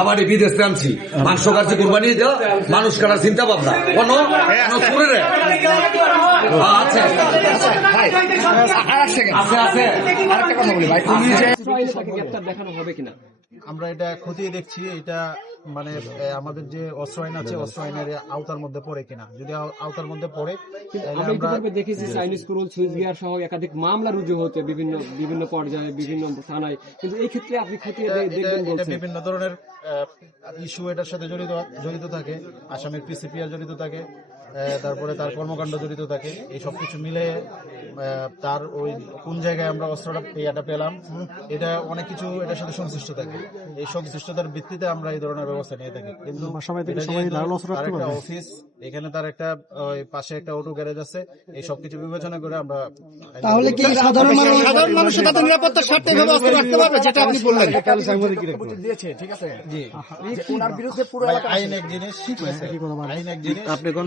আবার বিদেশ আনছি মাংস কাছে কোরবানি দেওয়া মানুষ কাটার চিন্তা ভাবনা কোনো আমরা এটা খতিয়ে দেখছি, এটা মানে আমাদের যে অস্ত্র আইন আছে অস্ত্র আইনের আওতার মধ্যে পড়ে কিনা। যদি আওতার মধ্যে পড়ে, আমরা দেখেছি চাইনিজ কুরুল সুইচ গিয়ার সহ একাধিক মামলা রুজু হচ্ছে বিভিন্ন পর্যায়ে বিভিন্ন থানায়, কিন্তু এই ক্ষেত্রে আপনি খতিয়ে দেখবেন বলছেন বিভিন্ন ধরনের ইস্যু এটার সাথে জড়িত থাকে। আসামের পিসিপিআর জড়িত থাকে, তারপরে তার কর্মকাণ্ড জড়িত থাকে। এই সবকিছু মিলে তার ওই কোন জায়গায় আমরা অস্ত্রটা পেলাম, এটা অনেক কিছু এটার সাথে সংশ্লিষ্ট থাকে। এই সংশ্লিষ্টতার ভিত্তিতে আমরা এই ধরনের ব্যবস্থা নিয়ে থাকি। কিন্তু একটা অফিস, এখানে তার একটা পাশে একটা অটো গ্যারেজ আছে, এই সবকিছু বিবেচনা করে আমরা। তাহলে কি সাধারণ মানুষের তাদের নিরাপত্তার স্বার্থে এভাবে অস্ত্র রাখতে পারবে, যেটা আপনি বললেন? ঠিক আছে, জি, ওনার বিরুদ্ধে পুরো আইন এক জিনিস, আইন এক জিনিস। আপনি কোন